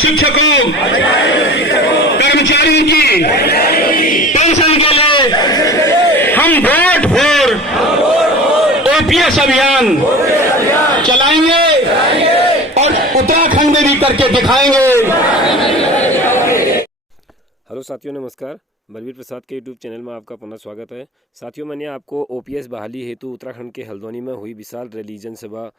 शिक्षकों कर्मचारियों की पेंशन के लिए हम वोट फॉर ओपीएस अभियान चलाएंगे और उत्तराखंड में भी करके दिखाएंगे। हेलो साथियों, नमस्कार। बलवीर प्रसाद के यूट्यूब चैनल में आपका पुनः स्वागत है। साथियों, मैंने आपको ओपीएस बहाली हेतु उत्तराखंड के हल्द्वानी में हुई विशाल रैली जनसभा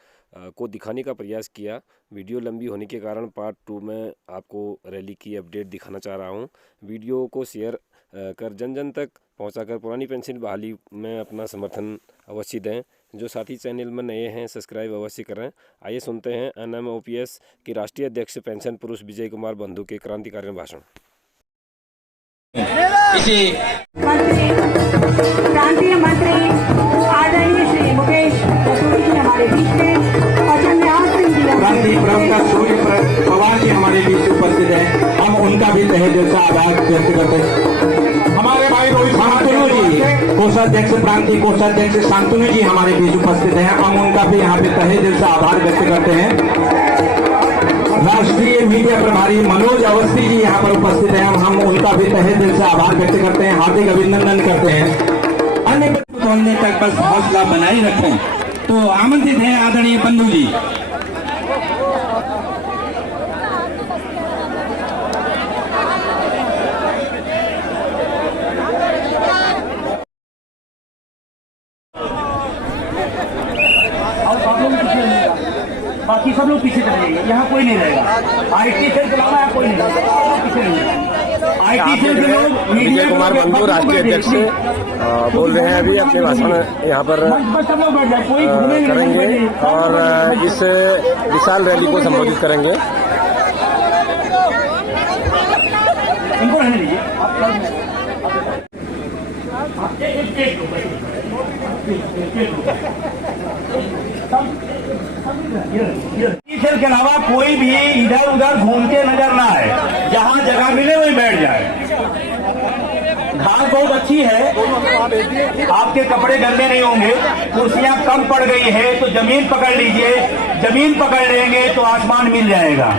को दिखाने का प्रयास किया। वीडियो लंबी होने के कारण पार्ट 2 में आपको रैली की अपडेट दिखाना चाह रहा हूं। वीडियो को शेयर कर जन जन तक पहुंचाकर पुरानी पेंशन बहाली में अपना समर्थन अवश्य दें। जो साथी चैनल में नए हैं सब्सक्राइब अवश्य करें। आइए सुनते हैं एनएमओपीएस के राष्ट्रीय अध्यक्ष पेंशन पुरुष विजय कुमार बंधु के क्रांतिकारी भाषण। प्रांतीय मंत्री आदरणीय श्री मुकेश रतूड़ी जी हमारे बीच में और चंद्रहास सिंह जी क्रांति प्रवक्ता सूर्य पवार जी हमारे बीच उपस्थित हैं। हम उनका भी तहे दिल से आभार व्यक्त करते हैं। हमारे भाई रोहित शांतनु जी कोषाध्यक्ष प्रांतीय कोषाध्यक्ष शांतनु जी हमारे बीच उपस्थित हैं। हम उनका भी यहाँ पे तहे दिल से आभार व्यक्त करते हैं। राष्ट्रीय मीडिया प्रभारी मनोज अवस्थी जी यहाँ पर उपस्थित हैं। हम उनका भी तहे दिल से आभार व्यक्त करते हैं, हार्दिक अभिनंदन करते हैं। अन्य बोलने तक बस हौसला बनाए रखें। तो आमंत्रित हैं आदरणीय बंधु जी। बाकी सब लोग पीछे चले जाएंगे, यहाँ कोई नहीं रहेगा। आईटी सेल चलाना है, कोई नहीं रहेगा, पीछे नहीं। आईटी सेल के लोग विजय कुमार बंधु राष्ट्रीय अध्यक्ष बोल रहे हैं। अभी अपने भाषण यहाँ पर करेंगे और इस विशाल रैली को संबोधित करेंगे। इनको रहने दीजिए। सेल के अलावा कोई भी इधर उधर घूम के नजर ना आए। जहां जगह मिले वहीं बैठ जाए। घास बहुत अच्छी है, आपके कपड़े गंदे नहीं होंगे। कुर्सियां कम पड़ गई है तो जमीन पकड़ लीजिए। जमीन पकड़ लेंगे तो आसमान मिल जाएगा।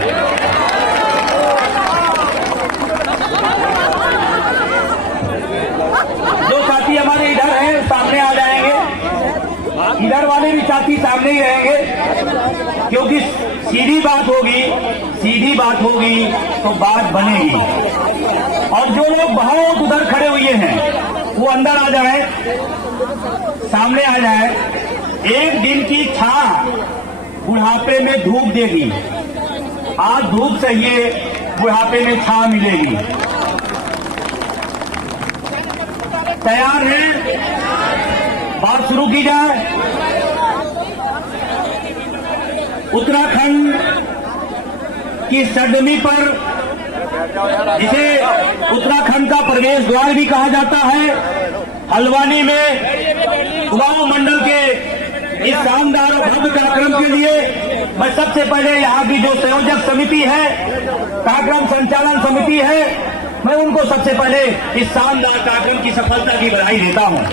जो साथी हमारे इधर हैं सामने आ जाएंगे। इधर वाले भी साथी सामने ही रहेंगे, क्योंकि सीधी बात होगी तो बात बनेगी। और जो लोग बहुत उधर खड़े हुए हैं वो अंदर आ जाए, सामने आ जाए। एक दिन की छां बुढ़ापे में धूप देगी। आज धूप चाहिए, बुढ़ापे में छां मिलेगी। तैयार हैं? बात शुरू की जाए। उत्तराखंड की सरजमी पर, जिसे उत्तराखंड का प्रवेश द्वार भी कहा जाता है, हल्द्वानी में कुमाऊं मंडल के इस शानदार और भव्य कार्यक्रम के लिए मैं सबसे पहले यहाँ की जो संयोजक समिति है, कार्यक्रम संचालन समिति है, मैं उनको सबसे पहले इस शानदार कार्यक्रम की सफलता की बधाई देता हूँ।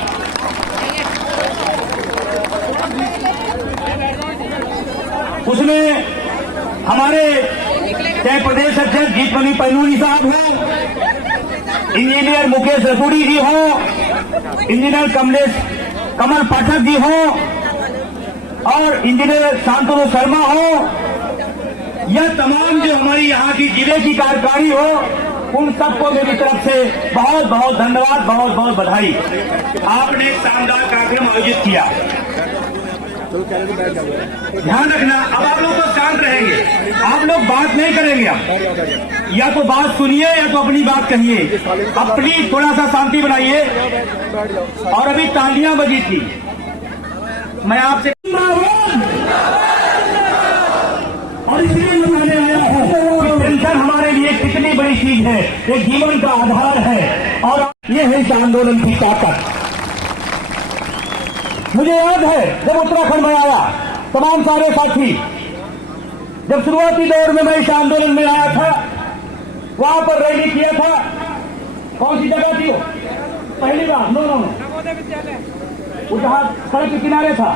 उसमें हमारे चाहे प्रदेश अध्यक्ष जीतमणि पैनूरी साहब हो, इंजीनियर मुकेश रतूड़ी जी हो, इंजीनियर कमल पाठक जी हो और इंजीनियर शांतनु शर्मा हो, यह तमाम जो हमारी यहाँ की जिले की कार्यकारी हो, उन सबको मेरी तरफ से बहुत बहुत धन्यवाद, बहुत बहुत बधाई। आपने शानदार कार्यक्रम आयोजित किया। ध्यान रखना, अब आप लोग तो शांत रहेंगे, आप लोग बात नहीं करेंगे। अब या तो बात सुनिए या तो अपनी बात कहिए। अपनी थोड़ा सा शांति बनाइए। और अभी तालियां बजी थी, मैं आपसे और इसलिए बताने आया हूं कि पेंशन हमारे लिए कितनी बड़ी चीज है, ये जीवन का आधार है और ये है इस आंदोलन की ताकत। मुझे याद है जब उत्तराखंड में आया, तमाम सारे साथी, जब शुरुआती दौर में मैं इस आंदोलन में आया था, वहां पर रैली किया था। कौन सी जगह थी वो? पहली बार नो वो जहां सड़क के किनारे था,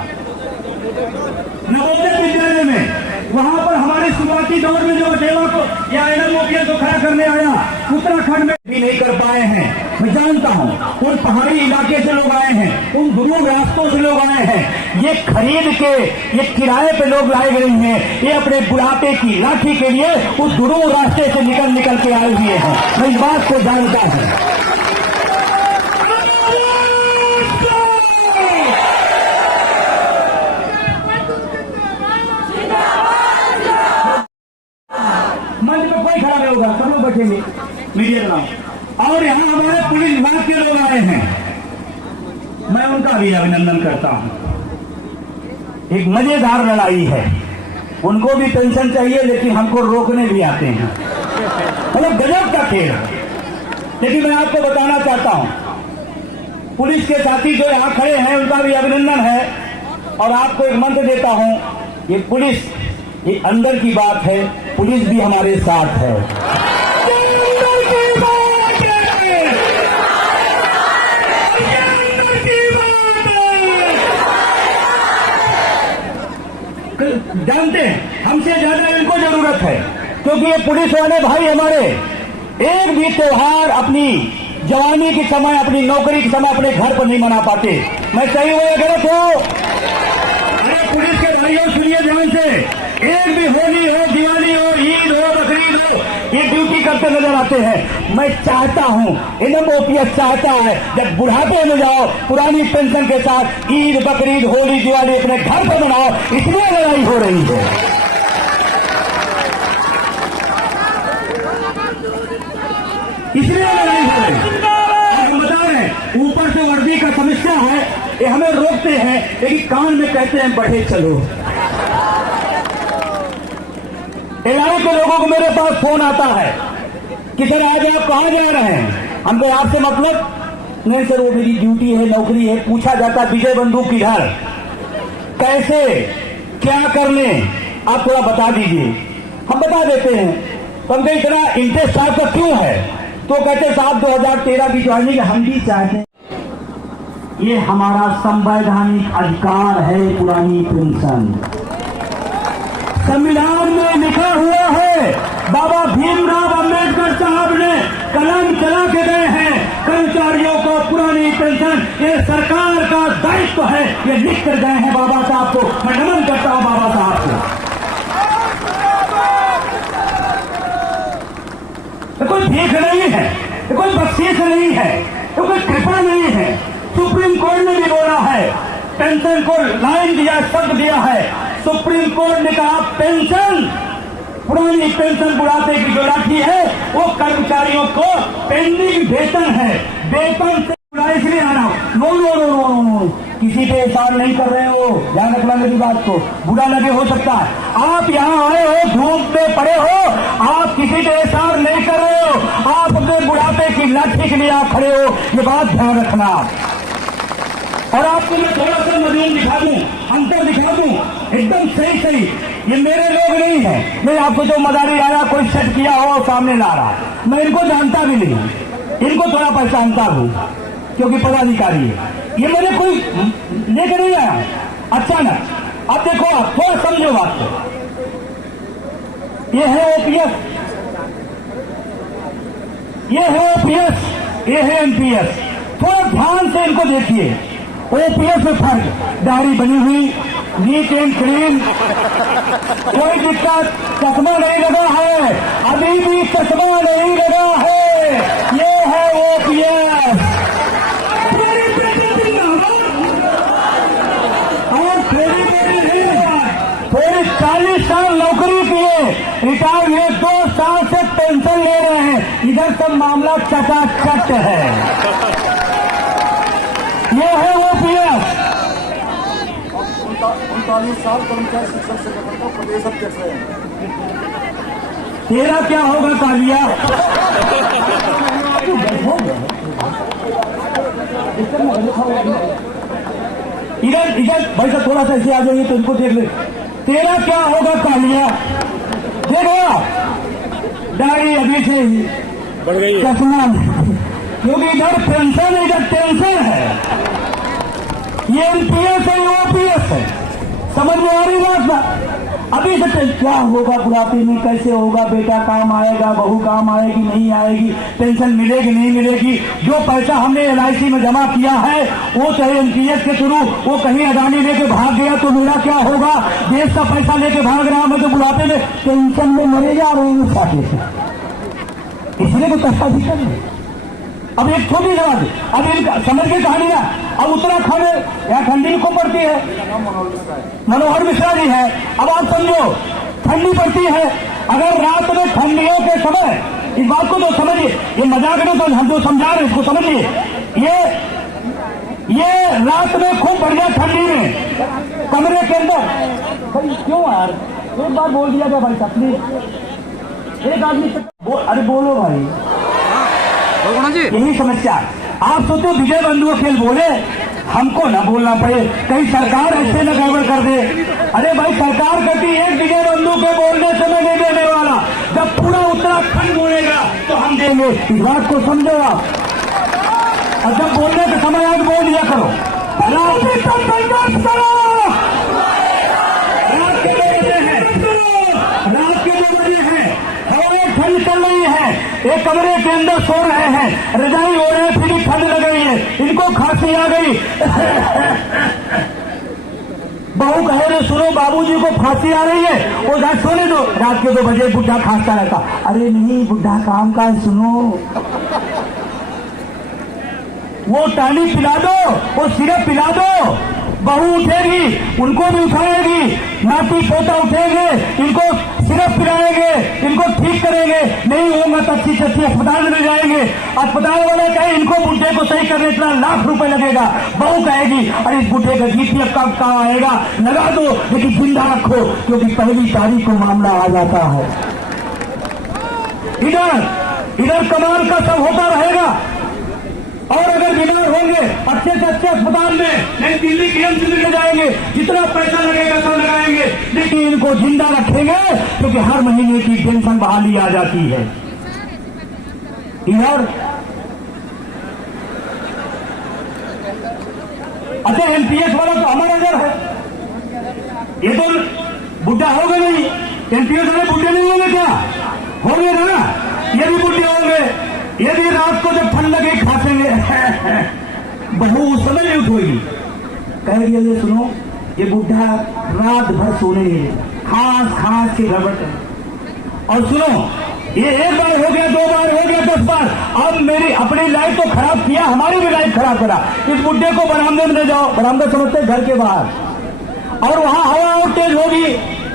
नवोदय विद्यालय में। वहां पर हमारे शुरुआती दौर में जो डेवा को या एनएमओपीएस को खड़ा करने आया उत्तराखंड में भी नहीं कर पाए हैं। मैं जानता हूं उन पहाड़ी इलाके से लोग आए हैं, उन दुर्गम रास्तों से लोग आए हैं, ये खरीद के ये किराए पे लोग लाए गए हैं, ये अपने बुढ़ापे की लाठी के लिए उस दुर्गम रास्ते से निकल के आए हुए हैं। मैं इस बात को जानता हूं। मंच में कोई खड़ा नहीं होगा, सब लोग बैठेंगे मीडिया का। और यहाँ हमारे पुलिस विभाग के लोग आए हैं, मैं उनका भी अभिनंदन करता हूँ। एक मजेदार लड़ाई है, उनको भी पेंशन चाहिए लेकिन हमको रोकने भी आते हैं, मतलब गजब का खेल। लेकिन मैं आपको बताना चाहता हूँ, पुलिस के साथी जो यहाँ खड़े हैं उनका भी अभिनंदन है। और आपको एक मंत्र देता हूँ, ये पुलिस ये अंदर की बात है, पुलिस भी हमारे साथ है। जानते हैं हमसे ज्यादा इनको जरूरत है, क्योंकि ये पुलिस वाले भाई हमारे एक भी त्योहार अपनी जवानी के समय, अपनी नौकरी के समय अपने घर पर नहीं मना पाते। मैं सही हूं या गलत हूं? अरे पुलिस के भाइयों सुनिए ध्यान से, एक भी होली हो, दिवाली हो, ईद हो, बकरीद हो, ये ड्यूटी करते नजर आते हैं। मैं चाहता हूं, एनएमओपीएस चाहता है, जब बुढ़ापे में जाओ पुरानी पेंशन के साथ ईद, बकरीद, होली, दिवाली अपने घर पर मनाओ, इसलिए लड़ाई हो रही है। इसलिए लड़ाई हो रही है। हम बता रहे हैं, ऊपर से वर्दी का समस्या है, ये हमें रोकते हैं, लेकिन कान में कहते हैं बढ़े चलो। एनआई के लोगों को मेरे पास फोन आता है कि सर आज आप कहाँ जा रहे हैं? हमको आपसे मतलब नहीं सर, वो मेरी ड्यूटी है, नौकरी है। पूछा जाता विजय बंदूक किधर, कैसे, क्या करने, आप थोड़ा बता दीजिए। हम बता देते हैं। तो हमको इतना इंटरेस्ट आपका क्यों है? तो कहते साहब 2013 की ज्वाइनिंग हम भी चाहते हैं, ये हमारा संवैधानिक अधिकार है। पुरानी पेंशन संविधान में लिखा हुआ है, बाबा भीमराव अंबेडकर साहब ने कलम चला के गए हैं, कर्मचारियों को पुरानी पेंशन ये सरकार का दायित्व है, ये लिख कर गए हैं बाबा साहब को। मैं नमन करता हूं बाबा साहब को। तो कोई भीख नहीं है, तो कोई बख्शीश नहीं है, तो कोई कृपा नहीं है। सुप्रीम कोर्ट ने भी बोला है, पेंशन को लाइन दिया, शब्द दिया है। सुप्रीम कोर्ट ने कहा पेंशन, पुरानी पेंशन बुढ़ापे की जो राशि है वो कर्मचारियों को पेंडिंग वेतन है, वेतन से इसलिए आना। No no no no no, किसी पे एहसान नहीं कर रहे हो, ध्यान रखना मेरी बात को। बुरा लगे हो सकता है, आप यहाँ आए हो, धूप में पड़े हो, आप किसी पे एहसान नहीं कर रहे हो, आप अपने बुढ़ापे की लाठी के लिए आप खड़े हो, ये बात ध्यान रखना। और आपको मैं थोड़ा सा मजमून दिखा दूं, अंतर दिखा दूं, एकदम सही सही। ये मेरे लोग नहीं है, मैं आपको जो मदारी आया कोई सेट किया हो और सामने ला रहा, मैं इनको जानता भी नहीं, इनको थोड़ा पहचानता हूं क्योंकि पदाधिकारी है। ये मैंने कोई लेकर नहीं आया अचानक। अब देखो, आप थोड़ा समझो बात को। ये है ओपीएस, ये है ओपीएस, ये है एनपीएस। थोड़ा ध्यान से इनको देखिए। ओपीएस में फर्क, दाढ़ी बनी हुई, नीट एंड क्लीन, कोई दिक्कत, चश्मा नहीं लगा है, अभी भी चश्मा नहीं लगा है। ये है ओपीएस। और थोड़ी 40 साल नौकरी किए, रिटायर हुए, 2 साल से पेंशन ले रहे हैं। इधर सब मामला चटाचट है। ये है ओपीएस। 39 साल कर्मचारी शिक्षक संगठन का प्रदेश अध्यक्ष है। तेरा क्या होगा कालिया? इधर इधर भाई साहब थोड़ा सा ऐसे आ जाइए तो इनको देख ले। तेरा क्या होगा कालिया? देखो दाढ़ी अभी से बढ़ गई है, चश्मा, क्योंकि इधर पेंशन इधर टेंशन है। ये एनपीएस है, ओपीएस है। समझ में आ रही बात ना? अभी से क्या होगा बुढ़ापे में, कैसे होगा, बेटा काम आएगा, बहू काम आएगी नहीं आएगी, पेंशन मिलेगी नहीं मिलेगी, जो पैसा हमने LIC में जमा किया है वो चाहे NPS के थ्रू वो कहीं अडानी लेके भाग गया तो मेरा क्या होगा, देश का पैसा लेके भाग रहा मैं तो बुढ़ापे में टेंशन में मरे जा रहे हैं साथे से, इसलिए तो पैसा भी कर रहे। अब एक छोटी जगह थी, अब इनका समझ के कहानी ना, अब उत्तराखंड यहाँ ठंडी को पड़ती है, मनोहर मिश्रा जी है, अब आप समझो ठंडी पड़ती है, अगर रात में ठंडियों के समय, इस बात को तो समझिए, ये मजाक में तो हम जो समझा रहे हैं इसको समझिए, ये रात में खूब बढ़िया ठंडी में कमरे के अंदर, भाई क्यों यार एक बार बोल दिया क्या भाई साहब प्लीज, एक आदमी अरे बोलो भाई, यही समस्या। आप सोचो विजय बंधु का खेल बोले, हमको ना बोलना पड़े, कहीं सरकार ऐसे न गड़बड़ कर दे। अरे भाई सरकार कहती एक विजय बंधु के बोलने से मैं नहीं देने वाला, जब पूरा उत्तराखंड बोलेगा तो हम देंगे, इस बात को समझो आप। और जब बोलने के समय आज बोल दिया करो, संघर्ष करो, रात के 2 बजे है, रात के 2 बजे है, हवाएं ठंड चल रही है, एक कमरे के अंदर सो रहे हैं, रजाई हो रहे हैं, फिर भी ठंड लग गई है, इनको खांसी आ गई। बहू कहे रहे सुनो बाबूजी को फांसी आ रही है, वो रात सोने दो, रात के 2 बजे बुढ़ा खांसता रहता, अरे नहीं बुढ़ा काम का है सुनो, वो टानी पिला दो, वो सिरप पिला दो, बहू उठेगी उनको भी उठाएगी, नाती पोता उठेंगे इनको सिरप पिलाएंगे, इनको ठीक करेंगे, नहीं होगा तो अच्छी से अच्छी अस्पताल में जाएंगे, अस्पताल वाले कहे इनको बुढ़े को सही करने इतना लाख रुपए लगेगा, बहू कहेगी अरे इस बुढ़े का GPF कब आएगा, लगा दो लेकिन जिंदा रखो क्योंकि पहली तारीख को मामला आ जाता है। इधर कमाल का सब होता रहेगा, और अगर बीमार होंगे अच्छे से अच्छे अस्पताल में, नहीं दिल्ली की एम्स में ले जाएंगे, जितना पैसा लगेगा सब लगाएंगे, लेकिन इनको जिंदा रखेंगे क्योंकि हर महीने की पेंशन बहाली आ जाती है। इधर अच्छा NPS वाला तो हमारे अंदर है, ये तो बुढ़ा हो गए नहीं, NPS वाले बुढ़े नहीं होंगे क्या, होंगे ना, ये भी बुढ़े होंगे, ये भी रात को जब ठंड लगे खासेंगे। बहू उस समय नहीं उठोगी, कह दिया ये सुनो ये बुढ़ा रात भर सोने नहीं, खांस के गड़बड़ कर, और सुनो ये एक बार हो गया, 2 बार हो गया, 10 बार, अब मेरी अपनी लाइफ तो खराब किया, हमारी भी लाइफ खराब करा। इस बुढ़े को बरामदे में ले जाओ, बरामदा समझते घर के बाहर, और वहां हवा और तेज होगी,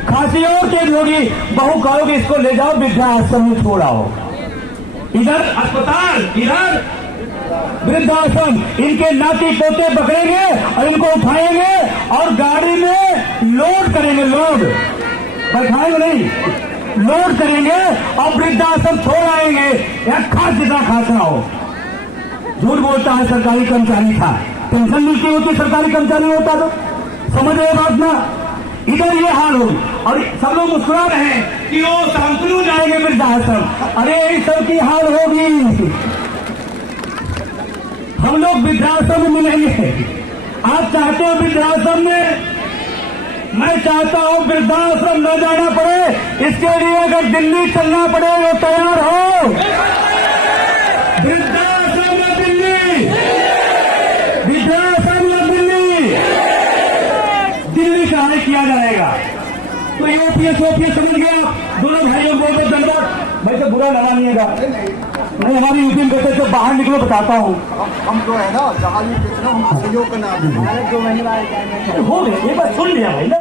खांसी और तेज होगी, बहू कहोगे इसको ले जाओ वृद्धाश्रम में छोड़ाओ, इधर अस्पताल, इधर वृद्धाश्रम, इनके नाती पोते पकड़ेंगे और इनको उठाएंगे और गाड़ी में लोड करेंगे, लोड बैठाएंगे नहीं, लोड करेंगे और वृद्धाश्रम छोड़ आएंगे, या खास जितना खास ना हो। झूठ बोलता है सरकारी कर्मचारी था, पेंशन मिलती होती सरकारी कर्मचारी होता तो समझ रहे बात ना, इधर ये हाल होगी, और सब लोग मुस्कुरा रहे हैं कि वो शांतनु जाएंगे वृद्धाश्रम, अरे इन सब की हाल होगी, हम लोग वृद्धाश्रम में मिलेंगे। आप चाहते हो वृद्धाश्रम में, मैं चाहता हूं वृद्धाश्रम न जाना पड़े, इसके लिए अगर दिल्ली चलना पड़े वो तैयार हो, वृद्धाश्रम में दिल्ली, वृद्धाश्रम में दिल्ली, दिल्ली का हल किया जाएगा। तो ये OPS समझ गया, दोनों भाइयों को जनता भाई से बुरा लगा नहीं है, नहीं हमारी यूपी में कहते तो बाहर निकलो बताता हूँ, हम तो है ना जहाँ भी कितना हम सहयोग करना हो गया, ये बात सुन लिया भाई ना।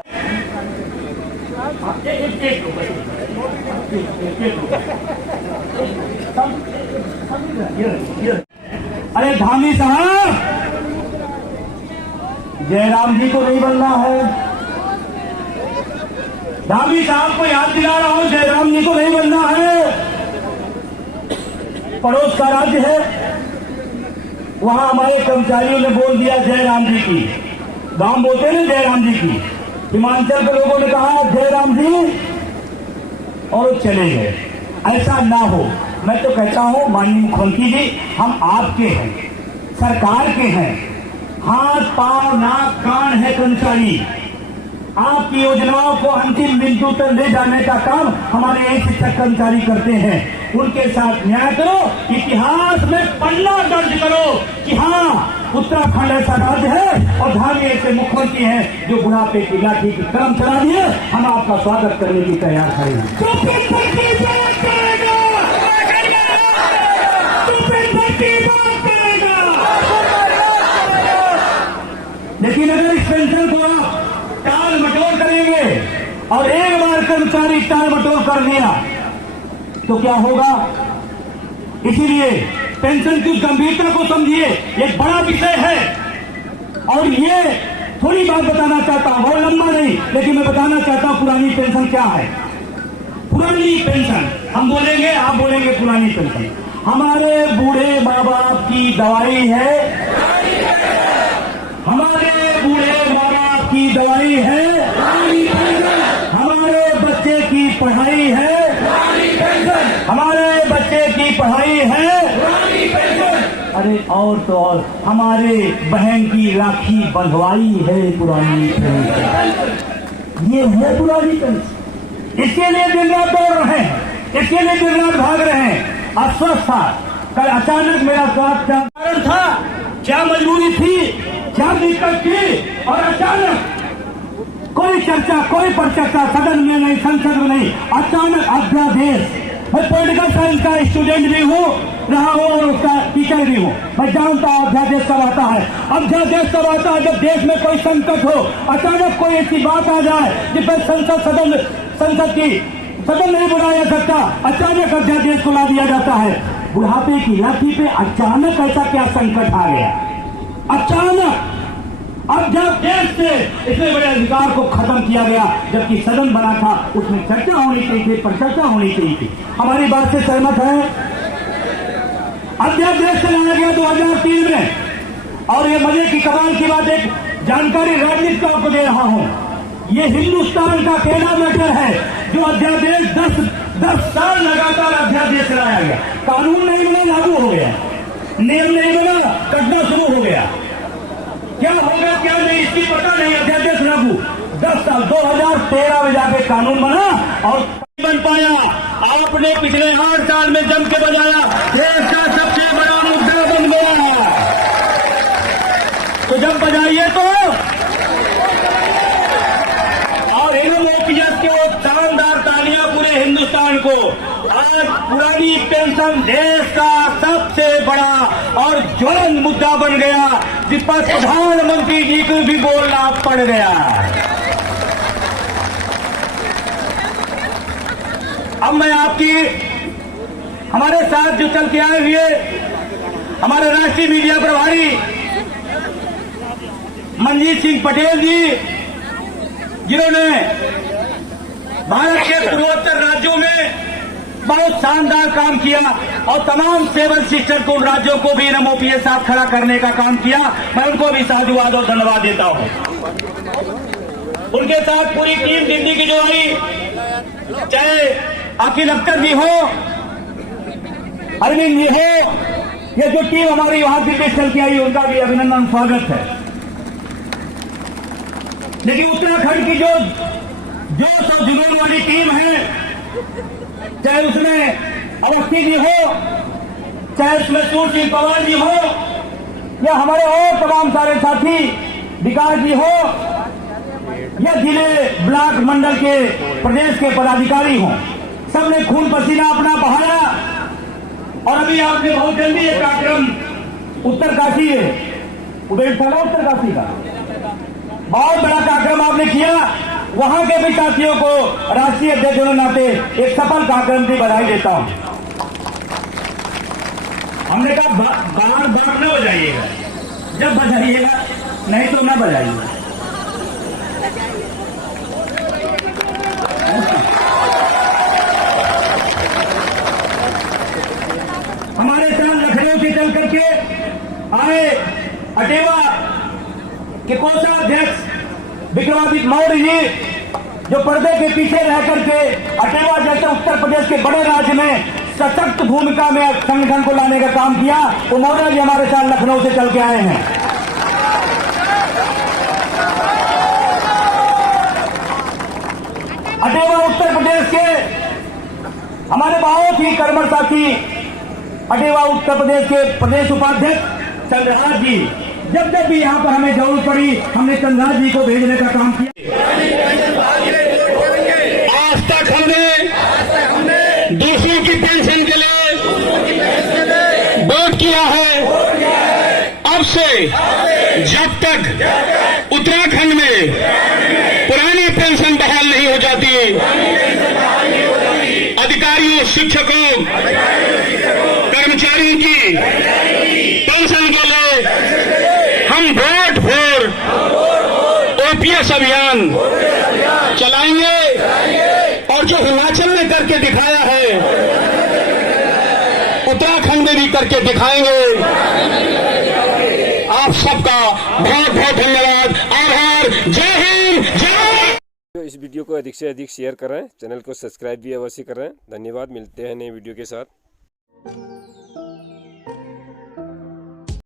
अरे धामी साहब, जयराम जी को नहीं बनना है, धामी साहब को याद दिला रहा हूं, जयराम जी को नहीं बनना है। पड़ोस का राज्य है, वहां हमारे कर्मचारियों ने बोल दिया जयराम जी की, गांव बोलते हैं जयराम जी की, हिमाचल के लोगों ने कहा जयराम जी और चले गए। ऐसा ना हो, मैं तो कहता हूं माननीय मुख्यमंत्री जी, हम आपके हैं, सरकार के हैं, हाथ पांव नाक कान है कर्मचारी, आपकी योजनाओं को अंतिम बिंदु तक ले जाने का काम हमारे यही शिक्षक कर्मचारी करते हैं। उनके साथ न्याय करो, इतिहास में पन्ना दर्ज करो कि हाँ, उत्तराखंड ऐसा राज्य है और धामी ऐसे मुख्यमंत्री हैं जो बुढ़ापे की लाठी की कलम चला दिए। हम आपका स्वागत करने की तैयार खड़े लेकिन अगर इस पेंशन को आप टाल मटोल करेंगे और एक बार कर्मचारी टाल मटोल कर दिया तो क्या होगा? इसीलिए पेंशन की गंभीरता को समझिए, एक बड़ा विषय है और ये थोड़ी बात बताना चाहता हूं, बहुत लंबा नहीं, लेकिन मैं बताना चाहता हूं पुरानी पेंशन क्या है। पुरानी पेंशन हम बोलेंगे, आप बोलेंगे पुरानी पेंशन हमारे बूढ़े माँ बाप की दवाई है, हमारे बूढ़े माँ बाप की दवाई है, हमारे बच्चे की पढ़ाई है, हमारे बच्चे की पढ़ाई है, अरे और तो और हमारे बहन की राखी बंधवाई है पुरानी पेंशन। ये है पुरानी पेंशन। इसके लिए दिन रात दौड़ रहे हैं, इसके लिए दिन रात भाग रहे हैं। अस्वस्थ था, कल अचानक मेरा स्वास्थ्य का कारण था, क्या मजबूरी थी, क्या दिक्कत थी, और अचानक कोई चर्चा, कोई परिचर्चा सदन में नहीं, संसद में नहीं, अचानक अध्यादेश। मैं पॉलिटिकल साइंस का स्टूडेंट भी हूँ, रहा हूँ और उसका टीचर भी हूँ। मैं जानता हूँ अध्यादेश कब आता है। अध्यादेश कब आता है? जब देश में कोई संकट हो, अचानक कोई ऐसी बात आ जाए जिसमें सदन नहीं बुलाया जा सकता, अचानक अध्यादेश को ला दिया जाता है। बुढ़ापे की लाठी पे अचानक ऐसा क्या संकट आ गया? अचानक अध्यादेश से इतने बड़े अधिकार को खत्म किया गया, जबकि सदन बना था, उसमें चर्चा होनी चाहिए थी, परिचर्चा होनी चाहिए थी। हमारी बात से सहमत है? अध्यादेश से लाया गया 2003 में। और ये मजे की कमाल की बात, एक जानकारी राजनीति को आपको दे रहा हूं, ये हिंदुस्तान का पहला मैटर है जो अध्यादेश 10 साल लगातार अध्यादेश लाया गया। कानून नहीं बना, लागू हो गया, नियम नहीं बना, कटना शुरू हो गया। क्या होगा क्या नहीं इसकी पता नहीं, अध्यादेश लागू 10 साल, 2013 में जाके कानून बना और बन पाया। आपने पिछले 8 साल में जम के बजाया, देश का सबसे बड़ा मुद्दा बन गया। तो जब बजाइए तो और इन ओपीएस के वो शानदार तालियां पूरे हिंदुस्तान को। आज पुरानी पेंशन देश का सबसे बड़ा और ज्वलंत मुद्दा बन गया, जिस पर प्रधानमंत्री जी को भी बोलना पड़ गया। अब मैं आपकी हमारे साथ जो चल के आए हुए हमारे राष्ट्रीय मीडिया प्रभारी मनजीत सिंह पटेल जी, जिन्होंने भारत के पूर्वोत्तर राज्यों में बहुत शानदार काम किया और तमाम सिविल सिस्टम को, राज्यों को भी एमओपी के साथ खड़ा करने का काम किया, मैं उनको भी साधुवाद और धन्यवाद देता हूं। उनके साथ पूरी टीम दिल्ली की जो आई, चाहे अखिल अख्तर जी हो, अरविंद जी हो, ये जो टीम हमारी वहां दिल्ली चल के आई, उनका भी अभिनंदन, स्वागत है। लेकिन उत्तराखंड की जो जोश और जुनून वाली टीम है, चाहे उसमें अवस्थी जी हो, चाहे उसमें सूर सिंह पवार जी हो, या हमारे और तमाम सारे साथी विकास जी हो, या जिले ब्लॉक मंडल के प्रदेश के पदाधिकारी हों, सबने खून पसीना अपना बहाया। और अभी आपने बहुत जल्दी एक कार्यक्रम उत्तरकाशी है, उबेर था उत्तरकाशी का बहुत बड़ा कार्यक्रम आपने किया। वहां के भी साथियों को राष्ट्रीय अध्यक्ष होने नाते एक सफल कार्यक्रम की बधाई देता हूं। हमने कहा बार बार न बजाइएगा, जब बजाइएगा, नहीं तो न बजाइएगा। हमारे साथ लखनऊ से चल करके आए अटेवा के कोषाध्यक्ष विक्रमादित्य मौर्य जी, जो पर्दे के पीछे रह करके अटेवा जैसे उत्तर प्रदेश के बड़े राज्य में सशक्त भूमिका में संगठन को लाने का काम किया, वो मौर्य जी हमारे साथ लखनऊ से चल के आए हैं। अटेवा उत्तर प्रदेश के हमारे बहुत ही कर्मठ साथी अटेवा उत्तर प्रदेश के प्रदेश उपाध्यक्ष चंद्रराज जी, जब जब भी यहाँ पर हमें जरूरत पड़ी हमने चंद्रराज जी को भेजने का काम किया। आज तक हमने दूसरों की पेंशन के लिए वोट किया है। अब से जब तक उत्तराखंड में पुरानी पेंशन बहाल नहीं हो जाती, अधिकारियों, शिक्षकों, कर्मचारियों की पेंशन के लिए हम वोट फॉर ओपीएस अभियान चलाएंगे और जो हिमाचल ने करके दिखाया है उत्तराखंड में भी करके दिखाएंगे। आप सबका बहुत बहुत धन्यवाद, आभार, जय हिंद, जय भारत। तो इस वीडियो को अधिक से अधिक शेयर करें, चैनल को सब्सक्राइब भी अवश्य करें। धन्यवाद, मिलते हैं नए वीडियो के साथ।